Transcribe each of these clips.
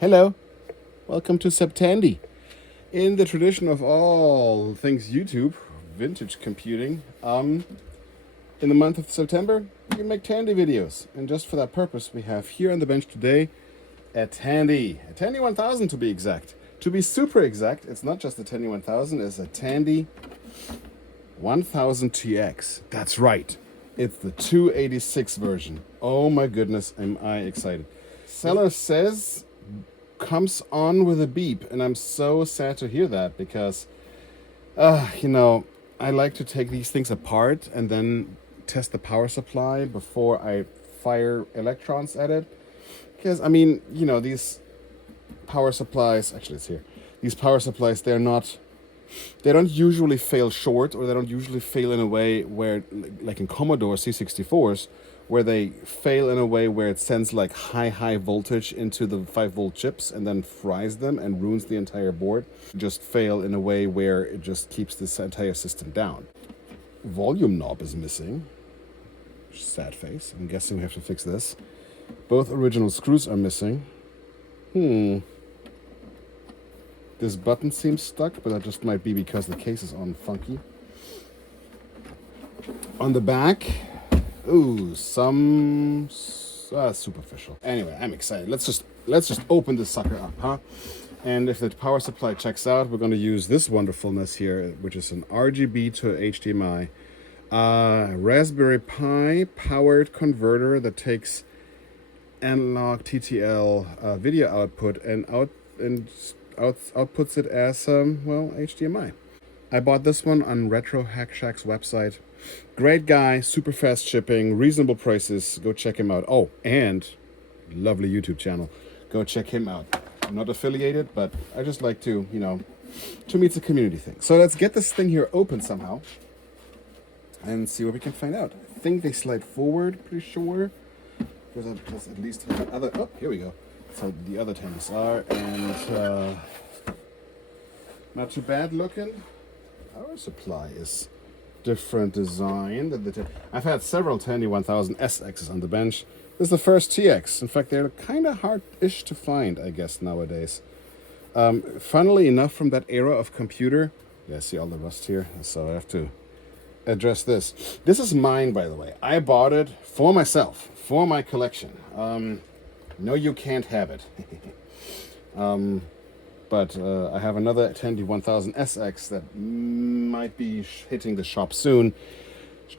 Hello, welcome to Tandy. In the tradition of all things YouTube, vintage computing, in the month of September, we make Tandy videos. And just for that purpose, we have here on the bench today a Tandy 1000 to be exact. To be super exact, it's not just a Tandy 1000, it's a Tandy 1000 TX. That's right. It's the 286 version. Oh my goodness, am I excited. Seller says comes on with a beep, and I'm so sad to hear that because, I like to take these things apart and then test the power supply before I fire electrons at it. Because, these power supplies, actually it's here, these power supplies, they don't usually fail short, or they don't usually fail in a way where, like in Commodore C64s, where they fail in a way where it sends like high voltage into the 5-volt chips and then fries them and ruins the entire board. Just fail in a way where it just keeps this entire system down. Volume knob is missing. Sad face. I'm guessing we have to fix this. Both original screws are missing. This button seems stuck, but that just might be because the case is on funky. On the back, some superficial. Anyway, I'm excited. Let's just open this sucker up, huh? And if the power supply checks out, we're going to use this wonderfulness here, which is an RGB to HDMI, Raspberry Pi powered converter that takes analog TTL video output and outputs it as HDMI. I bought this one on Retro Hack Shack's website. Great guy, super fast shipping, reasonable prices. Go check him out. Oh, and lovely YouTube channel. Go check him out. I'm not affiliated, but I just like to, to me it's a community thing. So let's get this thing here open somehow and see what we can find out. I think they slide forward, pretty sure. Because that's at least how the other, oh, here we go. That's how the other tanks are, and not too bad looking. Power supply is different design. I've had several Tandy 1000 SXs on the bench. This is the first TX. In fact, they're kind of hard-ish to find, I guess, nowadays. Funnily enough, from that era of computer, I see all the rust here, so I have to address this. This is mine, by the way. I bought it for myself, for my collection. No, you can't have it. But I have another Tandy 1000 SX that might be hitting the shop soon.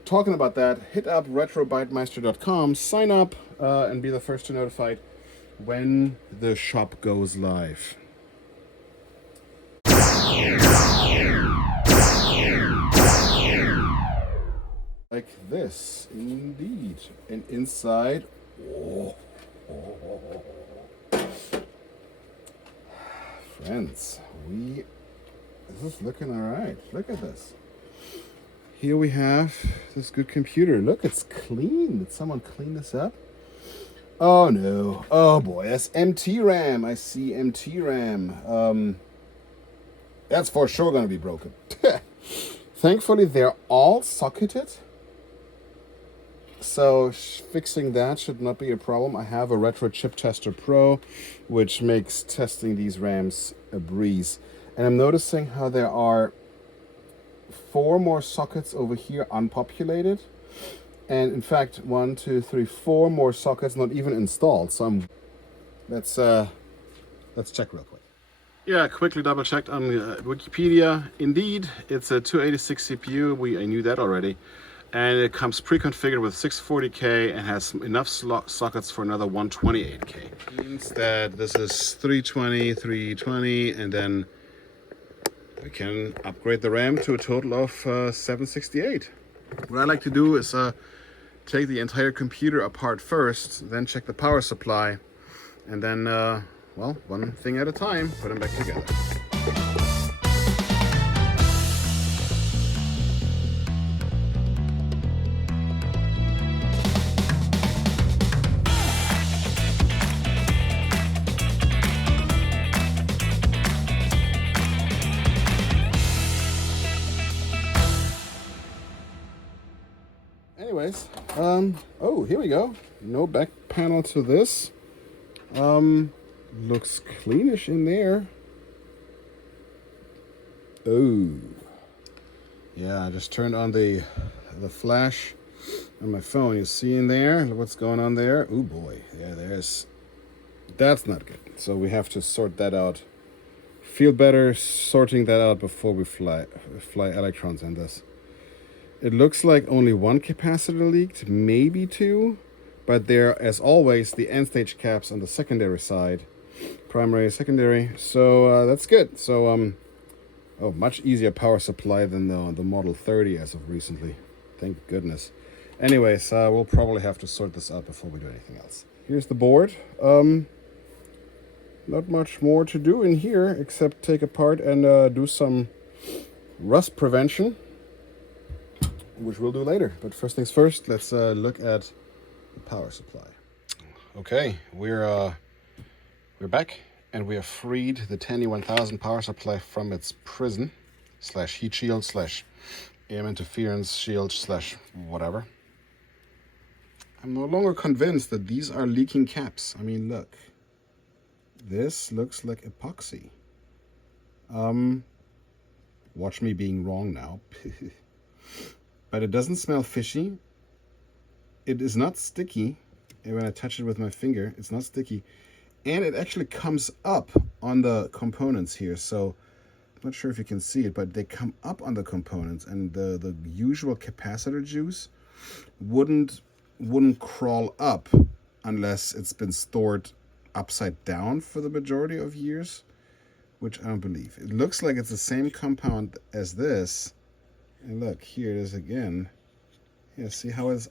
Talking about that, hit up retrobytemeister.com, sign up, and be the first to notified when the shop goes live. Like this, indeed. And inside, friends, this is looking all right. Look at this. Here we have this good computer. Look, it's clean. Did someone clean this up? Oh no. Oh boy, that's MT RAM. I see MT RAM. That's for sure gonna be broken. Thankfully, they're all socketed. So fixing that should not be a problem. I have a Retro Chip Tester Pro, which makes testing these RAMs a breeze. And I'm noticing how there are 4 more sockets over here unpopulated. And in fact, 1, 2, 3, 4 more sockets not even installed. So let's check real quick. Yeah, quickly double checked on Wikipedia. Indeed, it's a 286 CPU. I knew that already. And it comes pre-configured with 640K and has enough sockets for another 128K. Means that this is 320, and then we can upgrade the RAM to a total of 768. What I like to do is take the entire computer apart first, then check the power supply, and then, one thing at a time, put them back together. Anyways, oh, here we go. No back panel to this. Looks cleanish in there. Oh. Yeah, I just turned on the flash on my phone. You see in there what's going on there? Oh boy. Yeah, that's not good. So we have to sort that out. Feel better sorting that out before we fly electrons in this. It looks like only one capacitor leaked, maybe two, but there, as always, the end stage caps on the secondary side, primary, secondary. So that's good. So oh, much easier power supply than the Model 30 as of recently. Thank goodness. Anyways, we'll probably have to sort this out before we do anything else. Here's the board. Not much more to do in here except take apart and do some rust prevention, which we'll do later. But first things first, let's look at the power supply. Okay, we're back, and we have freed the Tandy 1000 power supply from its prison / heat shield / air interference shield / whatever. I'm no longer convinced that these are leaking caps. I mean, look. This looks like epoxy. Watch me being wrong now. But it doesn't smell fishy. It is not sticky. And when I touch it with my finger, it's not sticky. And it actually comes up on the components here. So I'm not sure if you can see it, but they come up on the components, and the usual capacitor juice wouldn't crawl up unless it's been stored upside down for the majority of years, which I don't believe. It looks like it's the same compound as this. And look, here it is again. Yeah, see how it's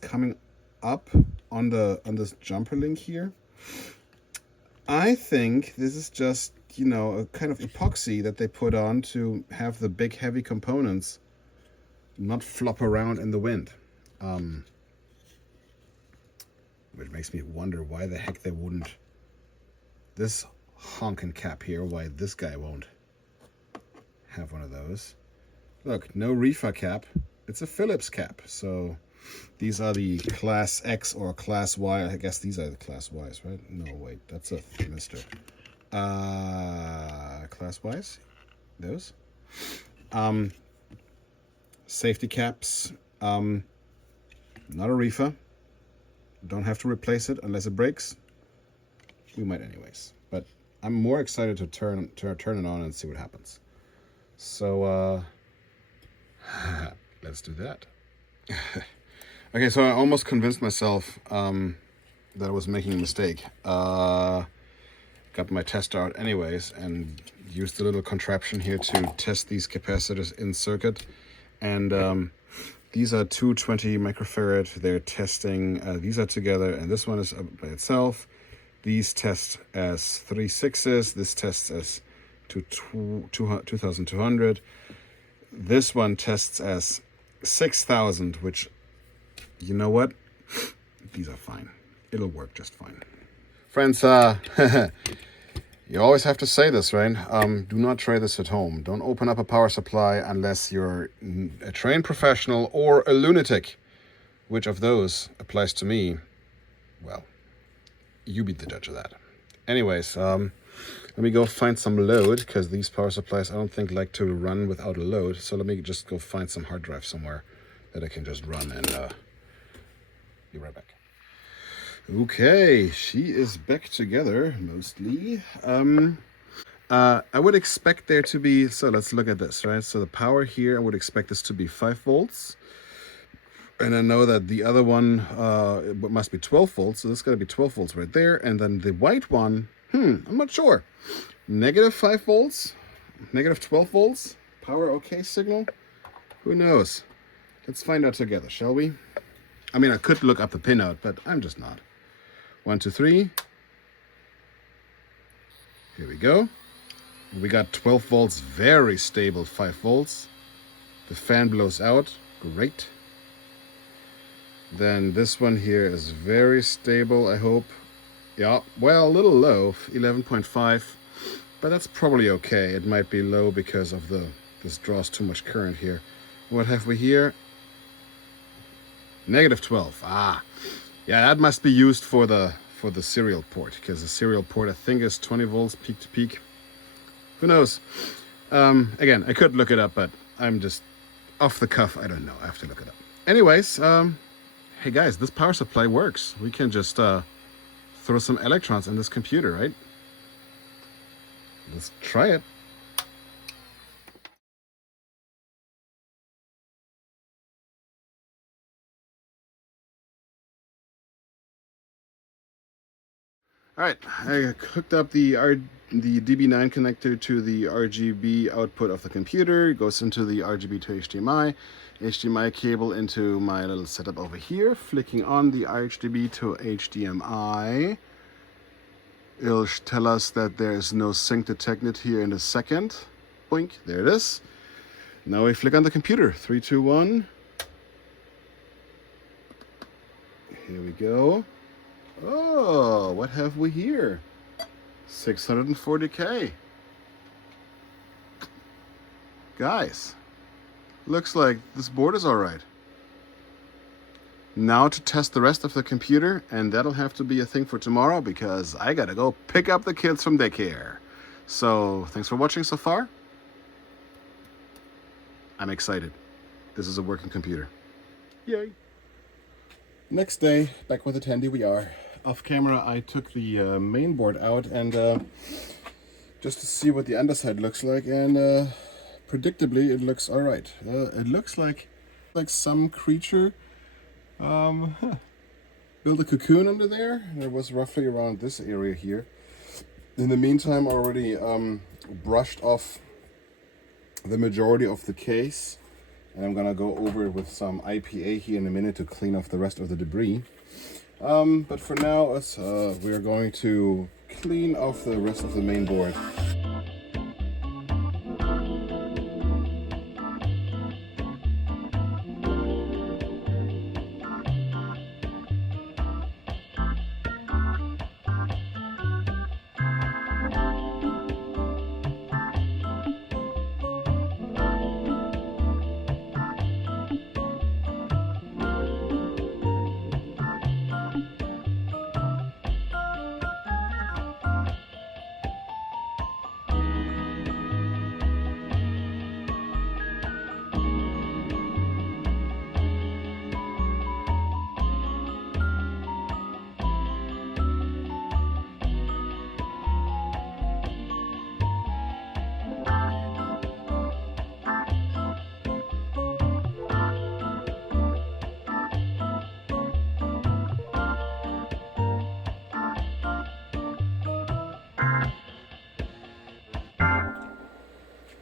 coming up on this jumper link here. I think this is just, you know, a kind of epoxy that they put on to have the big heavy components not flop around in the wind. Which makes me wonder why the heck they wouldn't. This honkin' cap here, why this guy won't have one of those. Look, no reefer cap. It's a Phillips cap. So these are the Class X or Class Y. I guess these are the Class Ys, right? No, wait, that's a Mister. Class Ys? Those? Safety caps. Not a reefer. Don't have to replace it unless it breaks. We might anyways. But I'm more excited to turn it on and see what happens. So let's do that. Okay, so I almost convinced myself that I was making a mistake. Got my tester out anyways and used a little contraption here to test these capacitors in circuit. And these are 220 microfarad. They're testing, these are together, and this one is by itself. These test as 3 6s. This tests as 2200. This one tests as 6000, which, you know what? These are fine. It'll work just fine. Friends, you always have to say this, right? Do not try this at home. Don't open up a power supply unless you're a trained professional or a lunatic. Which of those applies to me? Well, you be the judge of that. Anyways, let me go find some load, because these power supplies I don't think like to run without a load. So let me just go find some hard drive somewhere that I can just run, and be right back. Okay, she is back together, mostly. I would expect there to be, so let's look at this, right? So the power here, I would expect this to be 5 volts. And I know that the other one it must be 12 volts, so this got to be 12 volts right there. And then the white one, I'm not sure. Negative 5 volts, negative 12 volts, power okay signal? Who knows? Let's find out together, shall we? I mean, I could look up the pinout, but I'm just not. 1, 2, 3. Here we go. We got 12 volts, very stable 5 volts. The fan blows out, great. Then this one here is very stable, I hope. Yeah, well, a little low, 11.5, but that's probably okay. It might be low because of this draws too much current here. What have we here? Negative 12. Ah, yeah, that must be used for the for the serial port, because the serial port I think is 20 volts peak to peak. Who knows? Again, I could look it up, but I'm just off the cuff. I don't know. I have to look it up. Anyways, hey guys, this power supply works. We can just throw some electrons in this computer, right? Let's try it. All right, I hooked up the DB9 connector to the RGB output of the computer. It goes into the RGB to HDMI cable into my little setup over here, flicking on the RGB to HDMI. It'll tell us that there is no sync detected here in a second. Boink, there it is. Now we flick on the computer. 3, 2, 1. Here we go. Oh, what have we here? 640K. Guys, looks like this board is all right. Now to test the rest of the computer, and that'll have to be a thing for tomorrow because I gotta go pick up the kids from daycare. So, thanks for watching so far. I'm excited. This is a working computer. Yay. Next day, back with the Tandy we are. Off camera, I took the main board out and just to see what the underside looks like, and predictably it looks all right. It looks like some creature built a cocoon under there, and it was roughly around this area here. In the meantime, already brushed off the majority of the case, and I'm gonna go over it with some IPA here in a minute to clean off the rest of the debris. But for now, we're going to clean off the rest of the main board.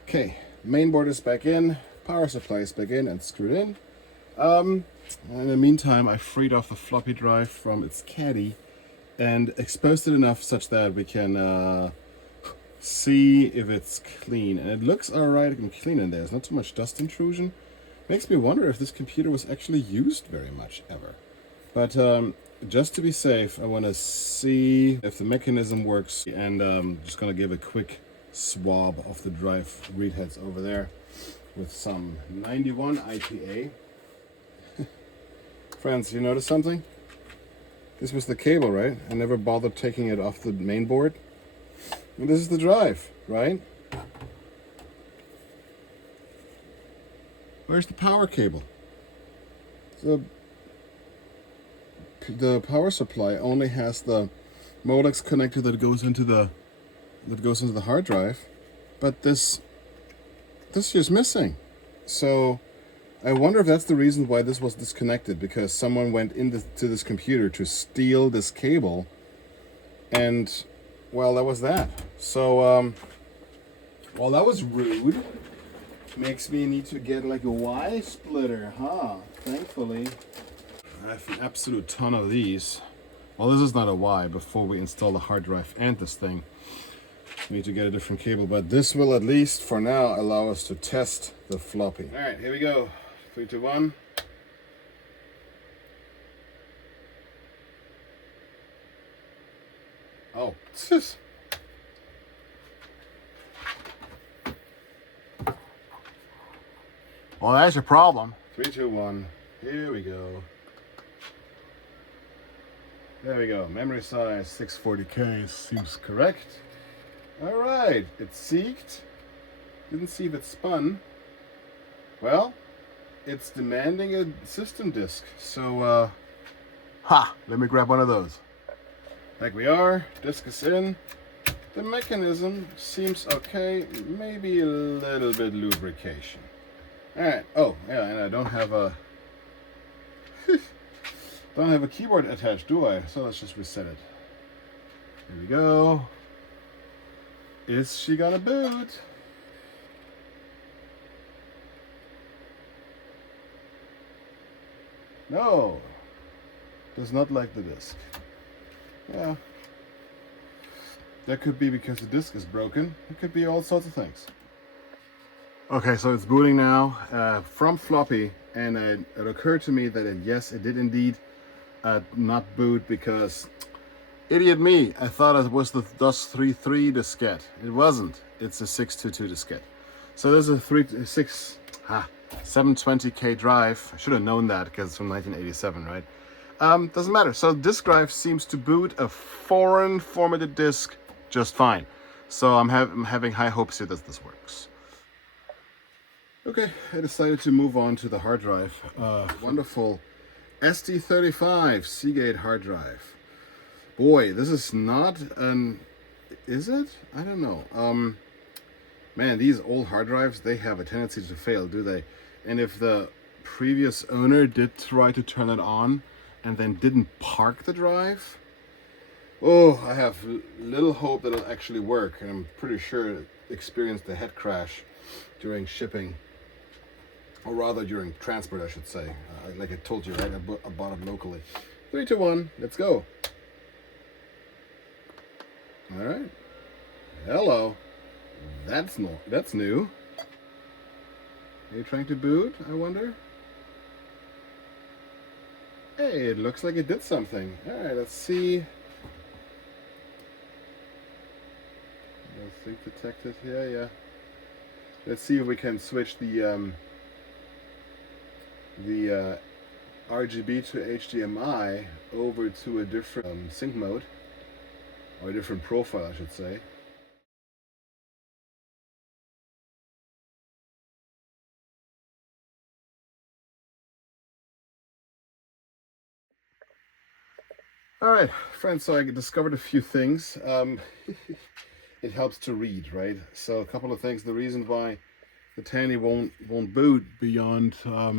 Okay, main board is back in, power supply is back in and screwed in. In the meantime, I freed off the floppy drive from its caddy and exposed it enough such that we can see if it's clean. And it looks alright and clean in there. There's not too much dust intrusion. Makes me wonder if this computer was actually used very much ever. But just to be safe, I want to see if the mechanism works, and just going to give a quick swab of the drive read heads over there with some 91 IPA. Friends, you notice something? This was the cable, right? I never bothered taking it off the main board. And this is the drive, right? Where's the power cable? The power supply only has the Molex connector that goes into the hard drive, but this here's missing. So I wonder if that's the reason why this was disconnected, because someone went into this computer to steal this cable, and well, that was that. So well, that was rude. Makes me need to get like a Y splitter, huh? Thankfully I have an absolute ton of these. Well, this is not a Y. Before we install the hard drive and this thing, we need to get a different cable, but this will at least for now allow us to test the floppy. All right, here we go. 3, 2, 1. Oh, well, that's a problem. 3, 2, 1. Here we go. There we go. Memory size 640K seems correct. All right, it's seeked. Didn't see if it spun. Well, it's demanding a system disk. So, let me grab one of those. Like we are, disk is in. The mechanism seems okay. Maybe a little bit lubrication. All right. Oh, yeah, and I don't have a don't have a keyboard attached, do I? So let's just reset it. Here we go. Is she gonna boot? No. Does not like the disk. Yeah. That could be because the disk is broken. It could be all sorts of things. Okay, so it's booting now from floppy, and it occurred to me that yes, it did indeed not boot because idiot me, I thought it was the DOS 3.3 diskette. It wasn't. It's a 622 diskette. So there's a 720K drive. I should have known that because it's from 1987, right? Doesn't matter. So disk drive seems to boot a foreign formatted disk just fine. So I'm having high hopes here that this works. Okay, I decided to move on to the hard drive. Wonderful SD35 Seagate hard drive. Boy, this is not an... Is it? I don't know. Man, these old hard drives, they have a tendency to fail, do they? And if the previous owner did try to turn it on and then didn't park the drive, oh, I have little hope that it'll actually work. And I'm pretty sure it experienced a head crash during shipping. Or rather during transport, I should say. Like I told you, right? I bought it locally. 3, 2, 1, let's go. All right. Hello. That's new. Are you trying to boot, I wonder? Hey, it looks like it did something. All right, let's see. No sync detected. Yeah. Let's see if we can switch the RGB to HDMI over to a different sync mode, or a different profile, I should say. All right, friends, so I discovered a few things. It helps to read, right? So a couple of things. The reason why the Tandy won't boot beyond for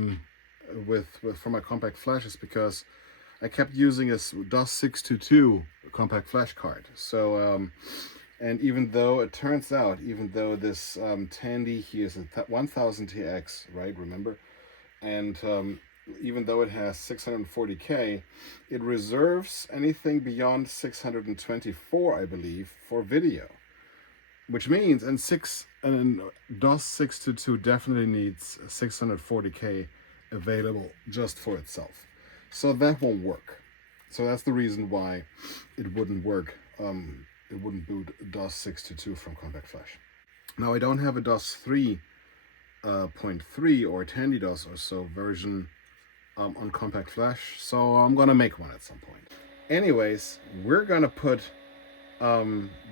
my compact flash is because I kept using a DOS 622 compact flash card. So and even though it turns out, even though this Tandy here is a 1000TX, right? Remember, and even though it has 640K, it reserves anything beyond 624, I believe, for video. Which means, and DOS 622 definitely needs 640K available just for itself. So that won't work. So that's the reason why it wouldn't work. It wouldn't boot DOS 622 from compact flash. Now I don't have a DOS 3.3 or Tandy DOS or so version on compact flash, so I'm gonna make one at some point. Anyways, we're gonna put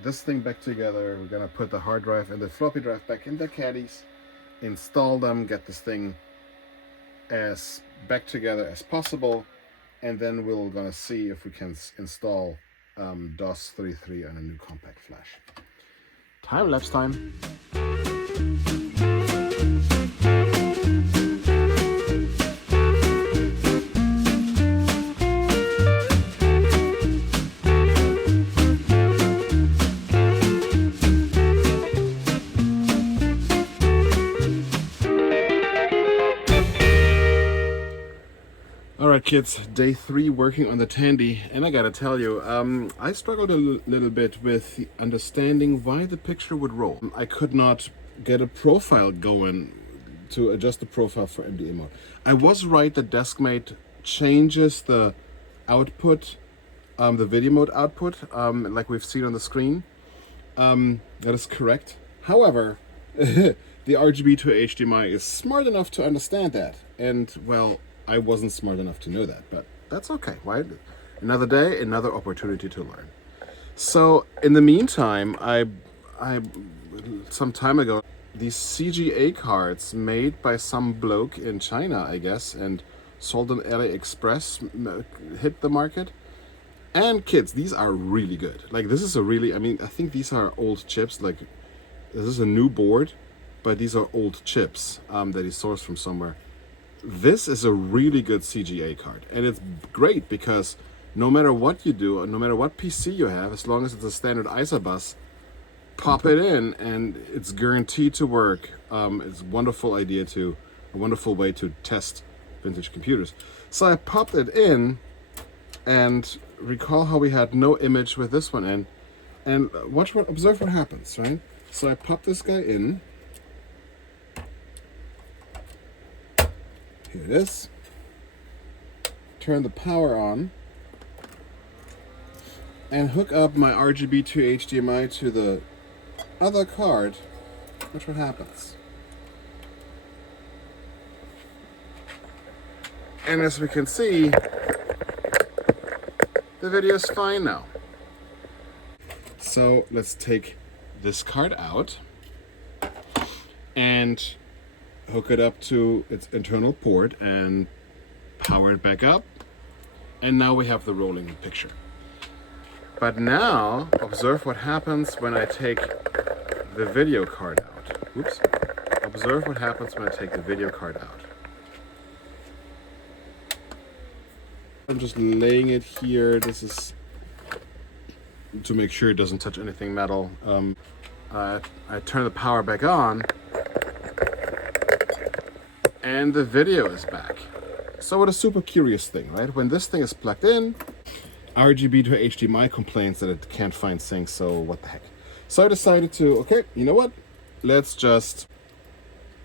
this thing back together. We're gonna put the hard drive and the floppy drive back in their caddies, install them, get this thing as back together as possible, and then we're gonna see if we can install DOS 3.3 on a new compact flash. Time-lapse time. Alright kids, day 3 working on the Tandy, and I gotta tell you, I struggled a little bit with understanding why the picture would roll. I could not get a profile going to adjust the profile for MDA mode. I was right that DeskMate changes the output, the video mode output, like we've seen on the screen. That is correct. However, the RGB to HDMI is smart enough to understand that, and well, I wasn't smart enough to know that, but that's okay, right? Another day, another opportunity to learn. So in the meantime, I some time ago, these CGA cards made by some bloke in China, I guess, and sold on AliExpress hit the market. And kids, these are really good. Like this is a really, I mean, I think these are old chips. Like this is a new board, but these are old chips that he sourced from somewhere. This is a really good CGA card, and it's great because no matter what you do, no matter what PC you have, as long as it's a standard ISA bus, pop it in, and it's guaranteed to work. It's a wonderful idea a wonderful way to test vintage computers. So I popped it in, and recall how we had no image with this one in, and observe what happens, right? So I pop this guy in. Here it is. Turn the power on. And hook up my RGB to HDMI to the other card. Watch what happens. And as we can see, the video is fine now. So let's take this card out and hook it up to its internal port and power it back up. And now we have the rolling picture. But now, observe what happens when I take the video card out. Oops. Observe what happens when I take the video card out. I'm just laying it here. This is to make sure it doesn't touch anything metal. I turn the power back on, and the video is back. So what a super curious thing, right? When this thing is plugged in, RGB to HDMI complains that it can't find sync, so what the heck. So I decided to, okay, you know what? Let's just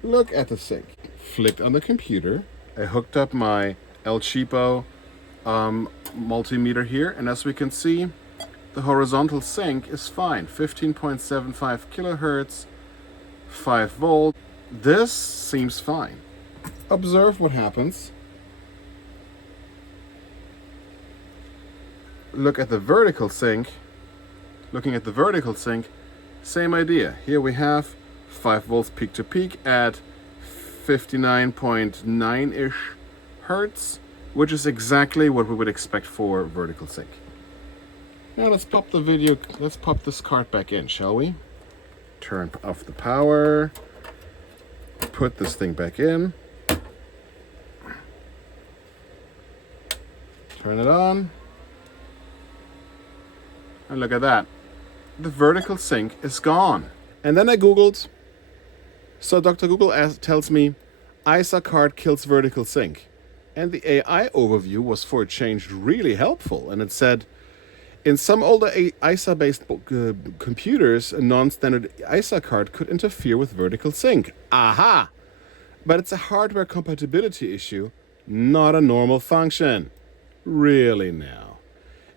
look at the sync. Flicked on the computer. I hooked up my El Cheapo multimeter here, and as we can see, the horizontal sync is fine. 15.75 kilohertz, 5 volt. This seems fine. Observe what happens. Look at the vertical sync. Looking at the vertical sync, same idea. Here we have 5 volts peak to peak at 59.9-ish hertz, which is exactly what we would expect for vertical sync. Now let's pop this card back in, shall we? Turn off the power, put this thing back in, turn it on, and look at that. The vertical sync is gone. And then I Googled. So Dr. Google tells me, ISA card kills vertical sync. And the AI overview was for a change really helpful. And it said, in some older ISA-based computers, a non-standard ISA card could interfere with vertical sync. Aha! But it's a hardware compatibility issue, not a normal function. Really now.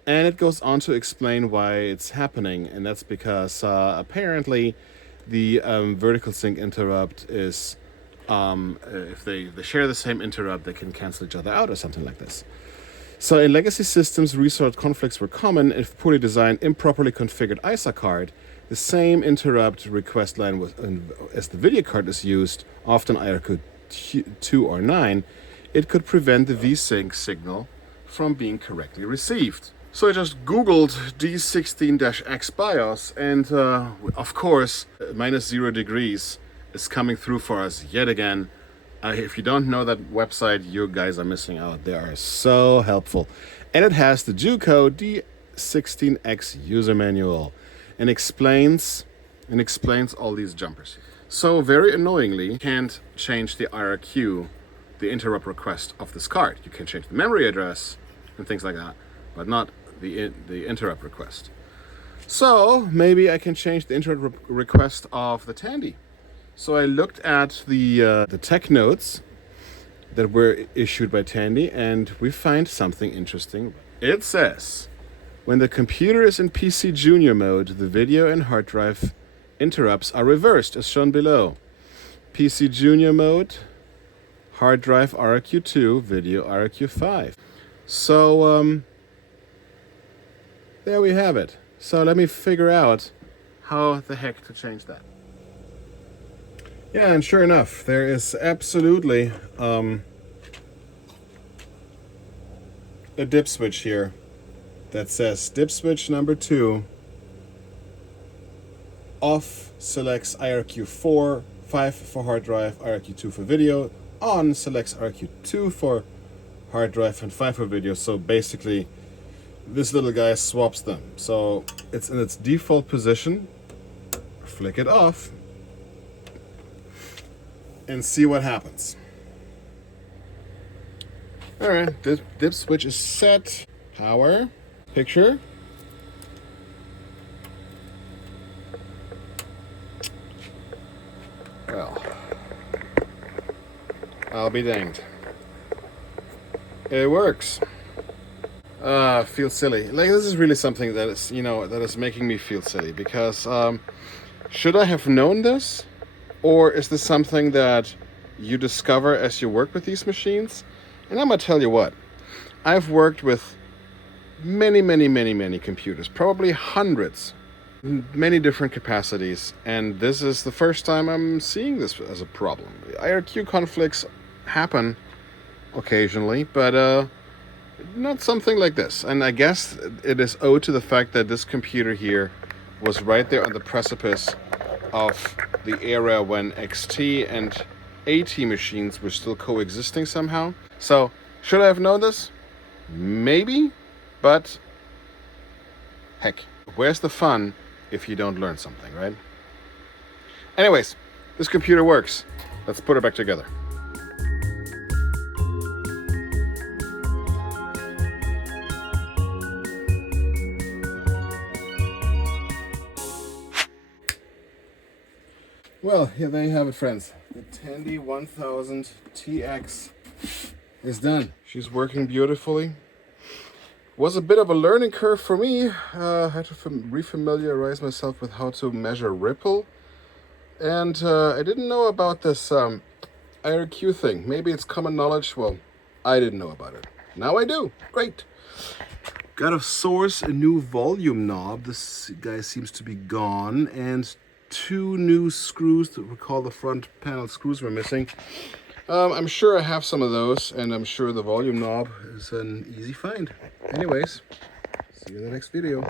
And it goes on to explain why it's happening, and that's because apparently the vertical sync interrupt is, if they share the same interrupt, they can cancel each other out or something like this. So in legacy systems, resource conflicts were common. If poorly designed, improperly configured ISA card, the same interrupt request line as the video card is used, often IRQ 2 or 9, it could prevent the VSync signal from being correctly received. So I just Googled D16-X BIOS, and of course, -0 degrees is coming through for us yet again. If you don't know that website, you guys are missing out. They are so helpful. And it has the JUCO D16X user manual and explains all these jumpers. So very annoyingly, you can't change the IRQ, the interrupt request of this card. You can change the memory address and things like that, but not the interrupt request. So maybe I can change the interrupt request of the Tandy. So I looked at the tech notes that were issued by Tandy, and we find something interesting. It says, when the computer is in PC Junior mode, the video and hard drive interrupts are reversed as shown below. PC Junior mode, hard drive RRQ2, video RRQ5. So there we have it. So let me figure out how the heck to change that. Yeah, and sure enough, there is absolutely a dip switch here that says dip switch number 2 off selects IRQ4, 5 for hard drive, IRQ2 for video, on selects IRQ2 for hard drive and 5 for video. So basically this little guy swaps them. So it's in its default position. Flick it off and see what happens. All right, this dip switch is set. Power, picture. Well, I'll be danged. It works. Feel silly. Like, this is really something that is, that is making me feel silly, because should I have known this? Or is this something that you discover as you work with these machines? And I'm gonna tell you what, I've worked with many computers, probably hundreds, many different capacities, and this is the first time I'm seeing this as a problem. IRQ conflicts happen occasionally, but not something like this. And I guess it is owed to the fact that this computer here was right there on the precipice of the era when XT and AT machines were still coexisting somehow. So, should I have known this? Maybe, but heck, where's the fun if you don't learn something, right? Anyways, this computer works. Let's put it back together. Well, here there you have it, friends. The Tandy 1000 TX is done. She's working beautifully. Was a bit of a learning curve for me. I had to refamiliarize myself with how to measure ripple. And I didn't know about this IRQ thing. Maybe it's common knowledge. Well, I didn't know about it. Now I do. Great. Got to source a new volume knob. This guy seems to be gone. And 2 new screws to recall the front panel screws were missing. I'm sure I have some of those, and I'm sure the volume knob is an easy find. Anyways, see you in the next video.